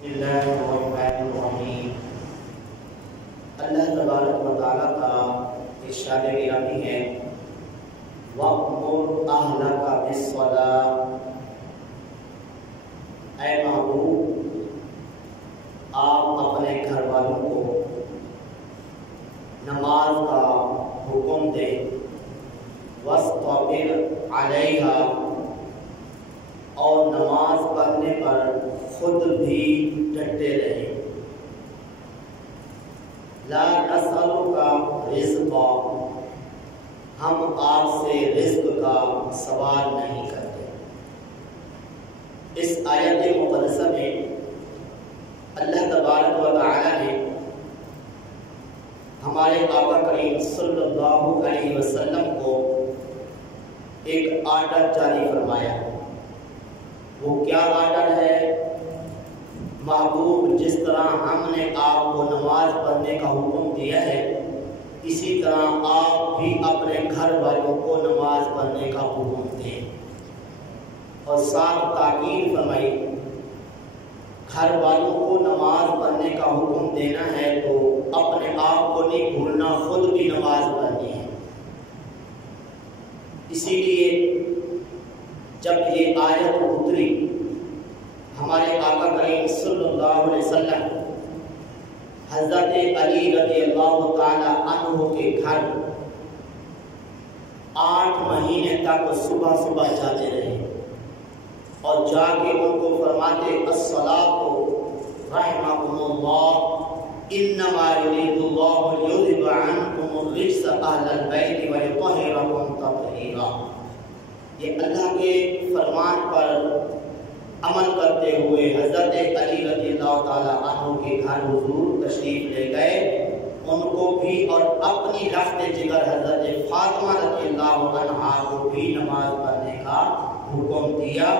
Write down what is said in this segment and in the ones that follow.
بسم اللہ الرحمن الرحیم۔ اللہ تبارک و تعالیٰ کا ارشاد گرامی ہے وَأْمُرْ أَهْلَكَ بِالصَّلَاةِ، اے محبوب آپ اپنے گھر والوں کو نماز کا حکم دیں، وَاسْتَبِرْ عَلَيْهَا، اور نماز پڑھنے پر خود بھی ڈٹے رہیں۔ لا نسألک رزقا، ہم آپ سے رزق کا سوال نہیں کرتے۔ اس آیت مقدسہ میں اللہ تبارک و تعالی نے ہمارے آقا کریم صلی اللہ علیہ وسلم کو ایک آرڈر جاری فرمایا۔ وہ کیا آرڈر ہے؟ محبوب جس طرح ہم نے آپ کو نماز پڑھنے کا حکم دیا ہے، اسی طرح آپ بھی اپنے گھر والوں کو نماز پڑھنے کا حکم دیں، اور ساتھ تاکید فرمائی گھر والوں کو نماز پڑھنے کا حکم دینا ہے تو اپنے آپ کو نہیں بھولنا، خود بھی نماز پڑھنی ہے۔ اسی لیے جب یہ آیت اتری، ہمارے آقا کریم صلی اللہ علیہ وسلم حضرت علی رضی اللہ تعالی عنہ کے گھر 8 مہینے تک صبح صبح جاتے رہے، اور جا کے ان کو فرماتے الصلاۃ رحمکم اللہ انما یرید اللہ لیذھب عنکم الرجس اہل البیت ویطہرکم تطہیرا۔ یہ اللہ کے فرمان پر عمل کرتے ہوئے حضرت علی رضی اللہ تعالیٰ عنہ کے گھر حضور تشریف لے گئے، ان کو بھی اور اپنی رخت جگر حضرت فاطمہ رضی اللہ عنہا کو بھی نماز پڑھنے کا حکم دیا،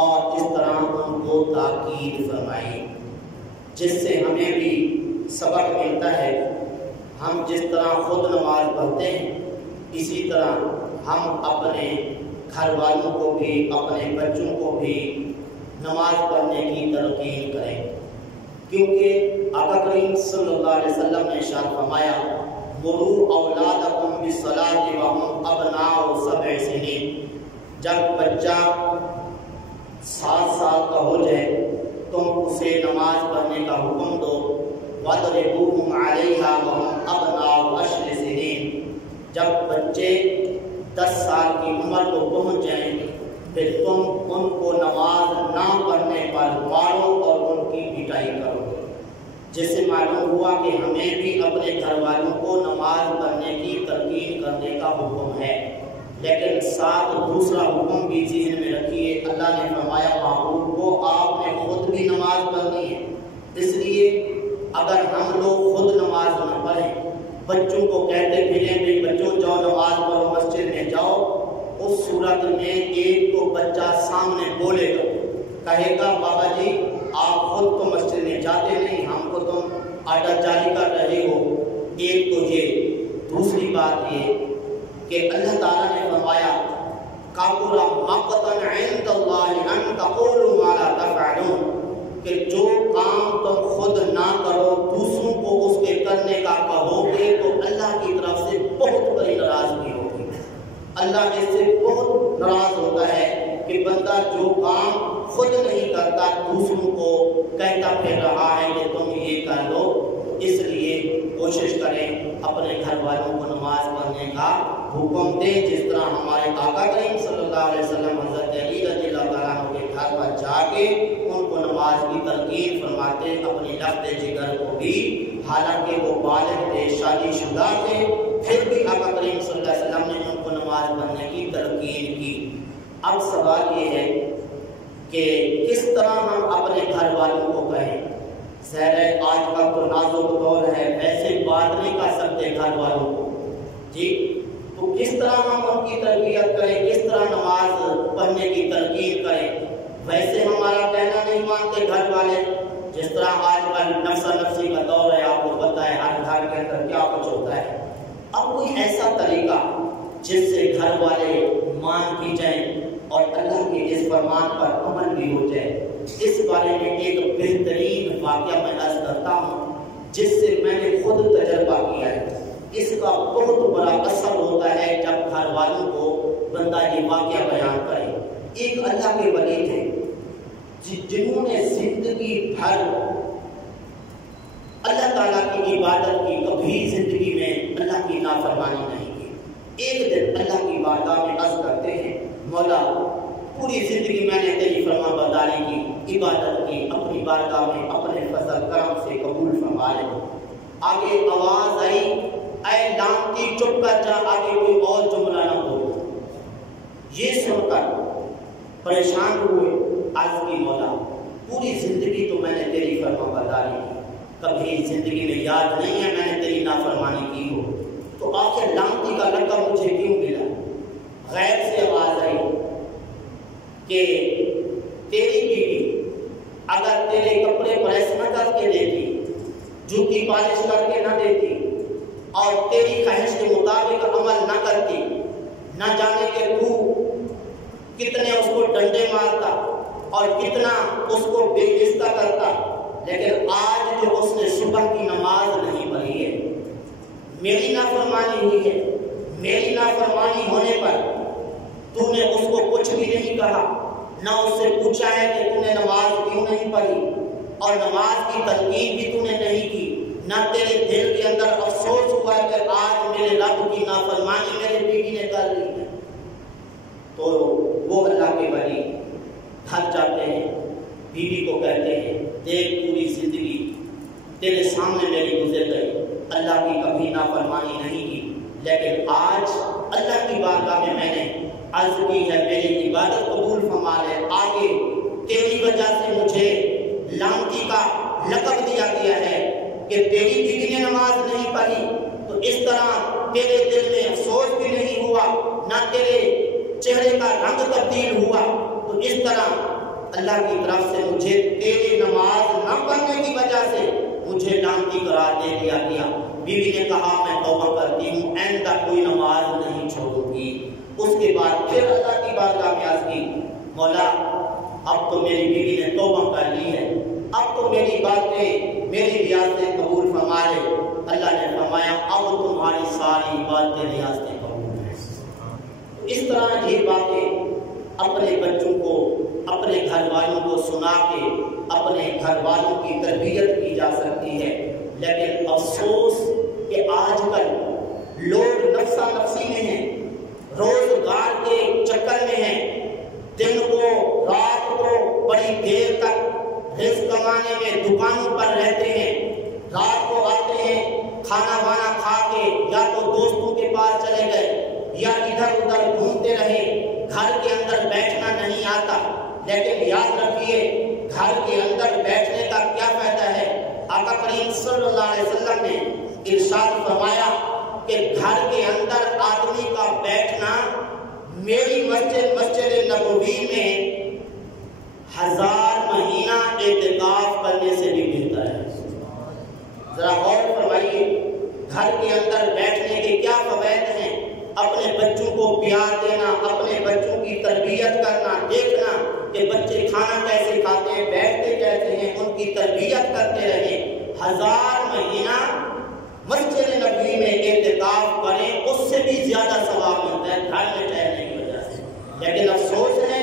اور اس طرح ان کو تاکید فرمائی، جس سے ہمیں بھی سبق ملتا ہے۔ ہم جس طرح خود نماز پڑھتے ہیں، اسی طرح ہم اپنے گھر والوں کو بھی، اپنے بچوں کو بھی نماز پڑھنے کی تلقین کریں، کیونکہ آقا کریم صلی اللہ علیہ وسلم نے ارشاد فرمایا مروا اولادکم بالصلاۃ وهم ابناء 7 سنین، جب بچہ 7 سال کا ہو جائے تم اسے نماز پڑھنے کا حکم دو، وَاضْرِبُوهُمْ عَلَيْهَا وَهُمْ أَبْنَاءُ 10 سنین، جب بچے 10 سال کی عمر کو پہنچ جائیں پھر تم ان کو نماز نہ پڑھنے پر مارو اور ان کی پٹائی کرو۔ جس سے معلوم ہوا کہ ہمیں بھی اپنے گھر والوں کو نماز پڑھنے کی تلقین کرنے کا حکم ہے، لیکن ساتھ دوسرا حکم بھی ذہن میں رکھیے۔ اللہ نے فرمایا محبوب کو آپ نے خود بھی نماز پڑھنی ہے، اس لیے اگر ہم لوگ خود نماز نہ پڑھیں، بچوں کو کہتے پھریں کہ بچوں جاؤ نماز پڑھو، مسجد میں جاؤ، اس صورت میں ایک تو بچہ سامنے بولے گا، کہے گا بابا جی آپ خود تو مسجد میں جاتے نہیں، ہم کو تم آرڈر جاری کر رہے ہو۔ ایک تو یہ، دوسری بات یہ کہ اللہ تعالیٰ نے فرمایا کَبُرَ مَقْتًا عِندَ اللَّهِ أَن تَقُولُوا مَا لَا تَفْعَلُونَ، کہ جو کام تم خود نہ کرو دوسروں کو اس کے کرنے کا کہو گے تو اللہ کی طرف سے بہت بڑی ناراضگی ہوگی۔ اللہ اس سے بہت ناراض ہوتا ہے کہ بندہ جو کام خود نہیں کرتا دوسروں کو کہتا پھر رہا ہے کہ تم یہ کر لو۔ اس لیے کوشش کریں اپنے گھر والوں کو نماز پڑھنے کا حکم دیں، جس طرح ہمارے آقا کریم صلی اللہ علیہ وسلم حضرت علی رضی اللہ تعالیٰ عنہ کے گھر پر جا کے ان کو نماز کی تلقین فرماتے، اپنی رخت جگر کو بھی، حالانکہ وہ بالغ تھے، شادی شدہ تھے، پھر بھی آقا کریم صلی اللہ علیہ وسلم نے ان کو نماز پڑھنے کی تلقین کی۔ اب سوال یہ ہے کہ کس طرح ہم اپنے گھر والوں کو کہیں؟ ظاہر آج کا تو نازک دور ہے، ویسے بات نہیں کر سکتے گھر والوں کو، جی تو کس طرح ہم ان کی تربیت کریں، کس طرح نماز پڑھنے کی تلقین کریں؟ ویسے ہمارا کہنا نہیں مانتے گھر والے، جس طرح آج کل نفسا نفسی کا دور ہے، آپ کو پتہ ہے ہر گھر کے اندر کیا کچھ ہوتا ہے۔ اب کوئی ایسا طریقہ جس سے گھر والے مان کی جائیں اور اللہ کے اس فرمان پر عمل بھی ہو جائے، اس بارے میں ایک بہترین واقعہ میں عرض کرتا ہوں جس سے میں نے خود تجربہ کیا ہے۔ اس کا بہت بڑا اثر ہوتا ہے جب گھر والوں کو بندہ یہ واقعہ بیان کرے۔ ایک اللہ کے ولی تھے جنہوں نے زندگی بھر اللہ تعالیٰ کی عبادت کی، کبھی زندگی میں اللہ کی نافرمانی نہیں کی۔ ایک دن اللہ کی بارگاہ میں عرض کرتے ہیں، مولا پوری زندگی میں نے تیری فرما برداری کی، عبادت کی، اپنی بارگاہ میں اپنے فضل کرم سے قبول فرما لے۔ آگے آواز آئی، اے لعنتی چپ کر جا، آگے کوئی اور جملہ نہ بول۔ یہ سن کر پریشان ہوئے، عرض کی مولا پوری زندگی تو میں نے تیری فرما برداری کی، کبھی زندگی میں یاد نہیں ہے میں نے تیری نافرمانی کی ہو، تو آخر لعنتی کا لقب مجھے کیوں ملا؟ غیر سے آواز آئی کہ تیری بیوی اگر تیرے کپڑے پریس نہ کر کے دیتی، جوتی پالش کر کے نہ دیتی اور تیری خواہش کے مطابق عمل نہ کرتی، نہ جانے کہ تو کتنے اس کو ڈنڈے مارتا اور کتنا اس کو بے عزت کرتا، لیکن آج جو اس نے صبح کی نماز نہیں پڑھی ہے، میری نافرمانی ہوئی ہے، میری نافرمانی ہونے پر تو نے اس کو کچھ بھی نہیں کہا، نہ اس سے پوچھا ہے کہ تو نے نماز کیوں نہیں پڑھی، اور نماز کی تلقین بھی تو نے نہیں کی، نہ تیرے دل کے اندر افسوس ہوا کہ آج میرے رب کی نافرمانی میرے بیوی نے کر لی ہے۔ تو وہ اللہ کے ولی تھک جاتے ہیں، بیوی کو کہتے ہیں، دیکھ پوری زندگی تیرے سامنے میری گزر گئی، اللہ کی کبھی نافرمانی نہیں کی، لیکن آج اللہ کی بارگاہ میں نے عرض کی ہے میری عبادت قبول فرما لے، آگے تیری وجہ سے مجھے لعنتی کا لقب دیا گیا ہے کہ تیری بیوی نے نماز نہیں پڑھی، تو اس طرح تیرے دل میں افسوس بھی نہیں ہوا، نہ تیرے چہرے کا رنگ تبدیل ہوا، تو اس طرح اللہ کی طرف سے مجھے تیری نماز نہ پڑھنے کی وجہ سے مجھے لعنتی قرار دے دیا گیا۔ بیوی نے کہا میں توبہ کرتی ہوں، آئندہ کوئی نماز نہیں چھوڑوں گی۔ اس کے بعد پھر اللہ کی بارگاہ میں عرض کی، مولا اب تو میری بیوی نے توبہ کر لی ہے، اب تو میری باتیں میری ریاضتیں قبول فرما لے۔ اللہ نے فرمایا اب تمہاری ساری باتیں ریاضتیں قبول ہیں۔ اس طرح یہ باتیں اپنے بچوں کو، اپنے گھر والوں کو سنا کے اپنے گھر والوں کی تربیت کی جا سکتی ہے، لیکن افسوس کہ آج کل لوگ نفسا نفسی میں ہیں، روزگار کے چکر میں ہیں، دن کو رات کو بڑی دیر تک رزق کمانے میں دکانوں پر رہتے ہیں، رات کو آتے ہیں کھانا وانا کھا کے یا تو دوستوں کے پاس چلے گئے یا ادھر ادھر گھومتے رہے، گھر کے اندر بیٹھنا نہیں آتا۔ لیکن یاد رکھیے گھر کے اندر بیٹھنے کا کیا فائدہ ہے؟ آقا کریم صلی اللہ علیہ وسلم نے ارشاد فرمایا کہ گھر کے اندر آدمی کا بیٹھنا میری مسجد نبوی میں 1000 مہینہ اعتکاف کرنے سے بھی بہتر ہے۔ ذرا غور فرمائیے، گھر کے اندر بیٹھنے کے کیا فوائد ہیں؟ اپنے بچوں کو پیار دینا، اپنے بچوں کی تربیت کرنا، دیکھنا کہ بچے کھانا کیسے کھاتے ہیں، بیٹھتے کیسے ہیں، ان کی تربیت کرتے رہیں۔ 1000 مہینہ مسجد نبوی میں اعتکاف کریں، اس سے بھی زیادہ ثواب ملتا ہے گھر میں ٹھہرنے کی وجہ سے۔ لیکن افسوس ہے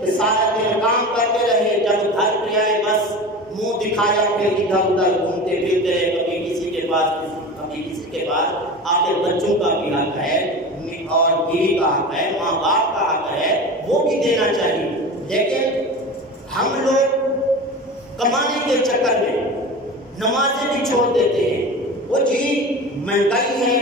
کہ سارا دن کام کرتے رہے، جب گھر پہ آئے بس منہ دکھایا، پھر ادھر ادھر گھومتے پھرتے رہے، کبھی کسی کے پاس کبھی کسی کے پاس۔ آخر بچوں کا بھی حق ہے اور بیوی کا حق ہے، ماں باپ کا حق ہے، وہ بھی دینا چاہیے، لیکن ہم لوگ کمانے کے چکر میں نمازیں بھی چھوڑ دیتے ہیں۔ وہ جی مہنگائی ہے،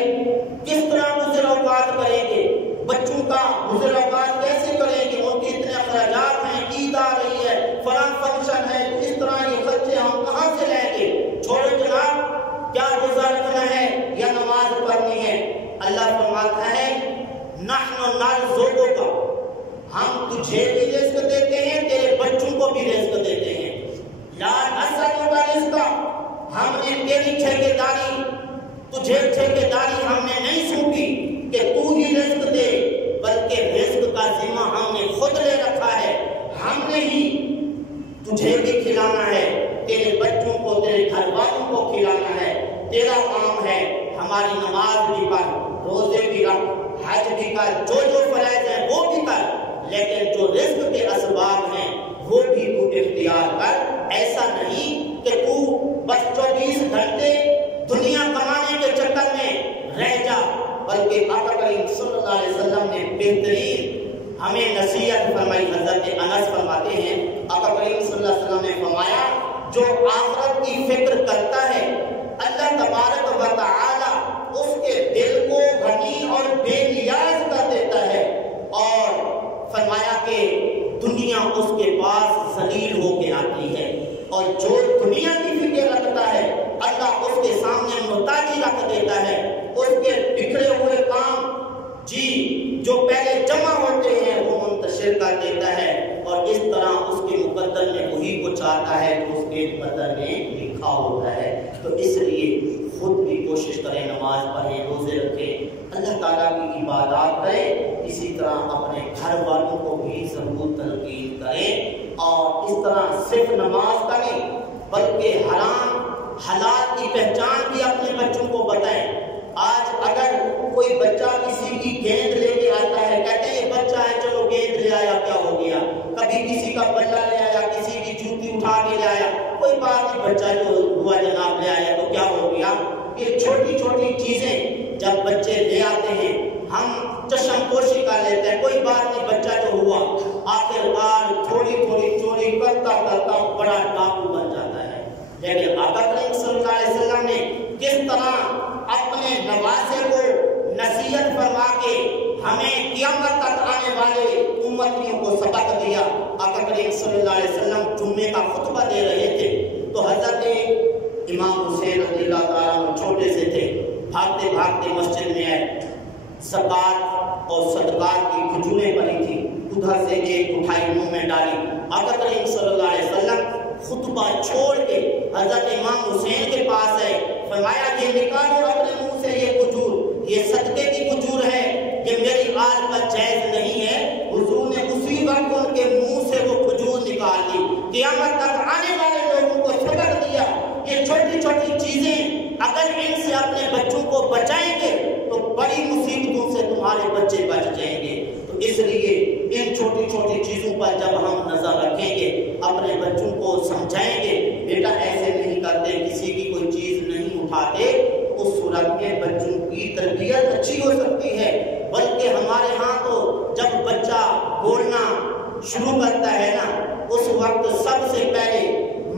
کس طرح گزر اوقات کریں گے، بچوں کا گزر اوقات کیسے کریں گے، ان کے اتنے اخراجات ہیں، عید آ رہی ہے، فلاں فنکشن ہے، تو اس طرح یہ خرچے ہم کہاں سے لیں گے؟ چھوڑو جناب، کیا روزہ رکھنا ہے یا نماز پڑھنی ہے؟ اللہ فرماتا ہے نحن نرزقک، ہم تجھے بھی رزق دیتے ہیں، تیرے بچوں کو بھی رزق دیتے ہیں۔ لا نسألک رزقا، ہم نے تیری ٹھیکیداری، تجھے ٹھیکیداری ہم نے نہیں سونپی کہ تو ہی رزق دے، بلکہ رزق کا ذمہ ہم نے خود لے رکھا ہے، ہم نے ہی تجھے بھی کھلانا ہے، تیرے بچوں کو، تیرے گھر والوں کو کھلانا ہے، تیرا کام ہے۔ ہماری نماز بھی پڑھ، روزے بھی رکھ، حج بھی کر، جو جو فرائض ہیں وہ بھی کر، لیکن جو رزق کے اسباب ہیں وہ بھی تو اختیار کر۔ ایسا نہیں کہ تو بس 24 گھنٹے دنیا کمانے کے چکر میں رہ جا، بلکہ آقا کریم صلی اللہ علیہ وسلم نے بہترین ہمیں نصیحت فرمائی۔ حضرت انس فرماتے ہیں آقا کریم صلی اللہ علیہ وسلم نے فرمایا جو آخرت کی فکر کرتا ہے اللہ تبارک و تعالی اس کے دل کو غنی اور بے نیاز کر دیتا ہے، اور فرمایا کہ دنیا اس کے پاس ذلیل ہو کے آتی ہے، اور جو دنیا کی فکر رکھتا ہے اللہ اس کے سامنے محتاجی رکھ دیتا ہے، اس کے بکھرے ہوئے کام جو پہلے جمع ہوتے ہیں وہ منتشر کر دیتا ہے، اور اس طرح اس کے مقدر میں وہی کچھ آتا ہے تو اس کے مقدر میں لکھا ہوتا ہے۔ تو اس لیے خود بھی کوشش کریں، نماز پڑھیں، روزے رکھیں، اللہ تعالیٰ کی عبادات کریں، اسی طرح اپنے گھر والوں کو بھی ضرور تلقین کریں، اور اس طرح صرف نماز کا نہیں بلکہ حرام حلال کی پہچان بھی اپنے بچوں کو بتائیں۔ آج اگر کوئی بچہ کسی کی گیند لے کے آتا ہے، کہتے ہیں یہ بچہ ہے چلو گیند لے آیا کیا ہو گیا، کبھی کسی کا بلہ لے آیا، کسی کی جوتی اٹھا کے لے آیا، کوئی بات نہیں، بچہ جو ہوا جناب لے آیا تو کیا ہو گیا۔ یہ چھوٹی چھوٹی چیزیں جب بچے لے آتے ہیں ہم چشم پوشی کر لیتے ہیں، کوئی بات نہیں، بچہ جو ہوا آخرکار تھوڑی تھوڑی چوری کرتا کرتا بڑا ڈاکو بن جاتا ہے۔ لیکن آقا کریم صلی اللہ علیہ وسلم نے کس طرح اپنے نوازے کو نصیحت فرما کے ہمیں قیامت تک آنے والے امتیوں کو سبق دیا۔ آقا کریم صلی اللہ علیہ وسلم جمعے کا خطبہ دے رہے تھے تو حضرت امام حسین رضی اللہ تعالیٰ عنہ چھوٹے سے تھے، بھاگتے بھاگتے مسجد میں آئے، زکوٰۃ اور صدقات کی کھجوریں پڑی تھی، ادھر سے ایک اٹھائی منہ میں ڈالی۔ آقا کریم صلی اللہ علیہ وسلم خطبہ چھوڑ کے حضرت امام حسین کے پاس آئے، فرمایا یہ نکالو اپنے منہ سے یہ کھجور، یہ صدقے کی کھجور ہے، یہ میری آج کا جائز نہیں ہے۔ حضور نے اسی وقت ان کے منہ سے وہ کھجور نکال دی، قیامت تک آنے والے لوگوں کو سبق دیا۔ یہ چھوٹی چھوٹی چیزیں اگر ان سے اپنے بچوں کو بچائیں گے تو بڑی مصیبتوں سے تمہارے بچے بچ جائیں گے۔ تو اس لیے ان چھوٹی چھوٹی چیزوں پر جب ہم نظر رکھیں گے، اپنے بچوں کو سمجھائیں گے بیٹا ایسے نہیں کرتے، کسی کی کوئی چیز نہیں اٹھاتے، اس صورت میں بچوں کی تربیت اچھی ہو سکتی ہے۔ بلکہ ہمارے ہاں تو جب بچہ بولنا شروع کرتا ہے نا، اس وقت سب سے پہلے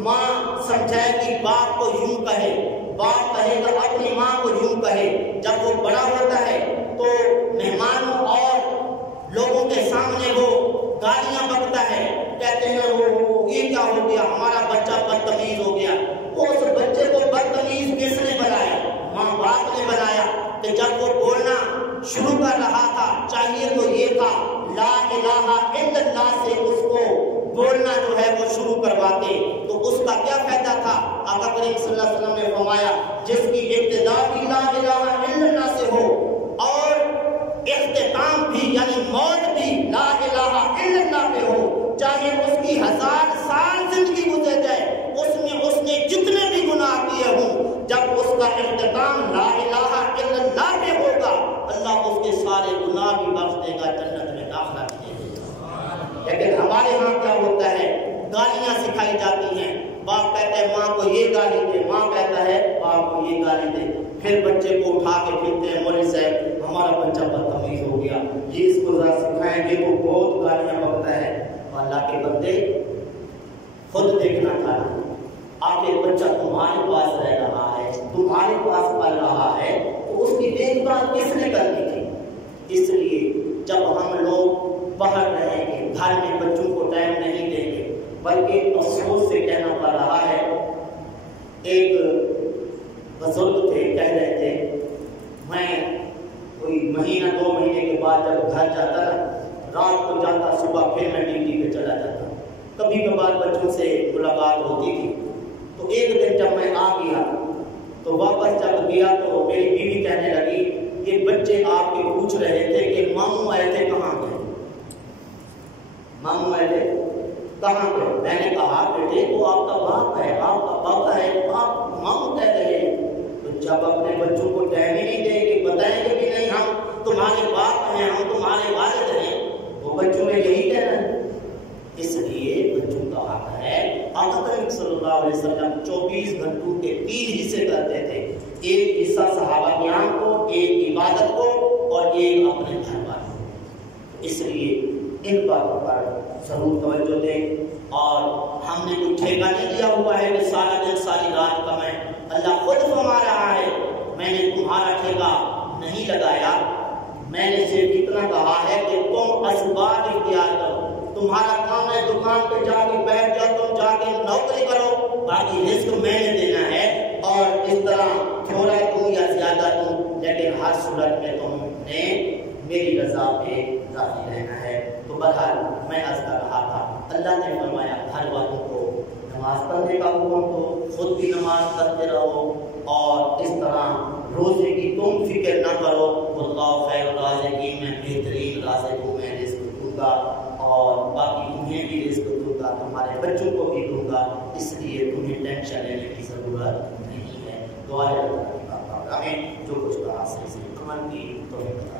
ماں سمجھائے کہ باپ کو یوں کہے، باپ کہے گا اپنی ماں کو یوں کہے۔ جب وہ بڑا ہوتا ہے تو مہمانوں اور لوگوں کے سامنے وہ گالیاں بکتا ہے، کہتے ہیں وہ یہ کیا ہو گیا، ہمارا بچہ بدتمیز ہو گیا۔ وہ اس بچے کو بدتمیز کس نے بنایا؟ ماں باپ نے بنایا کہ جب وہ بولنا شروع کر رہا تھا چاہیے تو یہ تھا لا الہ الا اللہ سے اس کو بولنا جو ہے وہ شروع کرواتے، تو اس کا کیا فائدہ تھا؟ آقا کریم صلی اللہ علیہ وسلم نے فرمایا جس کی ابتدا بھی لا الہ الا اللہ سے ہو اور اختتام بھی یعنی موت بھی لا الہ الا اللہ پہ ہو، چاہے اس کی 1000 سال زندگی گزر جائے، اس میں اس نے جتنے بھی گناہ کیے ہوں، جب اس کا اختتام لا الہ الا اللہ پہ ہوگا اللہ اس کے سارے گناہ بھی بخش دے گا، جنت میں داخلہ دے گا۔ لیکن ہمارے ہاں کیا ہوتا ہے، گالیاں سکھائی جاتی ہیں، باپ کہتا ہے ماں کو یہ گالی دے، ماں کہتا ہے باپ کو یہ گالی دے، پھر بچے کو اٹھا کے پھرتے ہیں مولوی صاحب ہمارا بچہ بدتمیز ہو گیا، یہ اس کو ذرا سکھائیں گے، وہ بہت گالیاں بکتا ہے۔ اللہ کے بندے خود دیکھنا تھا، آخر بچہ تمہارے پاس رہ رہا ہے، تمہارے پاس پل رہا ہے، تو اس کی دیکھ بھال کس نے کرنی تھی؟ اس لیے جب ہم لوگ باہر رہیں گے، گھر میں بچوں کو ٹائم نہیں دیں گے، بلکہ افسوس سے کہنا پڑ رہا ہے، ایک بزرگ تھے کہہ رہے تھے میں کوئی مہینہ 2 مہینے کے بعد جب گھر جاتا نا، رات کو جاتا، صبح پھر میں ڈیوٹی پہ چلا جاتا، کبھی کبھار بچوں سے ملاقات ہوتی تھی، تو ایک دن جب میں آ گیا تو واپس جب گیا تو میری بیوی کہنے لگی یہ بچے آپ کے پوچھ رہے تھے کہ ماموں آئے تھے کہاں گئے، ماموں آئے تھے کہاں گئے؟ میں نے کہا بیٹے وہ آپ کا باپ ہے، آپ صلی اللہ علیہ وسلم 24 گھنٹوں کے 3 حصے کرتے تھے، ایک حصہ صحابہ کرام کو، ایک عبادت کو اور ایک اپنے گھر والوں کو۔ اس لیے ان باتوں پر ضرور توجہ دیں، اور ہم نے کوئی ٹھیکہ نہیں دیا ہوا ہے کہ سارا دن ساری رات کمائیں۔ اللہ خود فرما رہا ہے میں نے تمہارا ٹھیکہ نہیں لگایا، میں نے صرف اتنا کہا ہے کہ تم اسباب اختیار کرو، تمہارا کام ہے دکان پہ جا کے بیٹھ جاؤ، تم جا کے نوکری کرو، باقی رزق میں نے دینا ہے، اور اس طرح تھوڑا دوں یا زیادہ دوں، لیکن ہر صورت میں تم نے میری رضا پہ راضی رہنا ہے۔ تو بہرحال میں عرض کر رہا تھا، اللہ نے فرمایا گھر والوں کو نماز پڑھنے کا حکم دو، خود بھی نماز پڑھتے رہو، اور اس طرح روزے کی تم فکر نہ کرو، اللہ خیر الرازقین، میں بہترین رازق ہوں، میں رزق دوں گا، اور باقی تمہیں بھی رزق دوں گا، تمہارے بچوں کو بھی دوں گا، اس لیے تمہیں ٹینشن لینے کی ضرورت نہیں ہے۔ دعا ہے اللہ کی بارگاہ میں جو کچھ کہا صحیح سے عمل کی توفیق عطا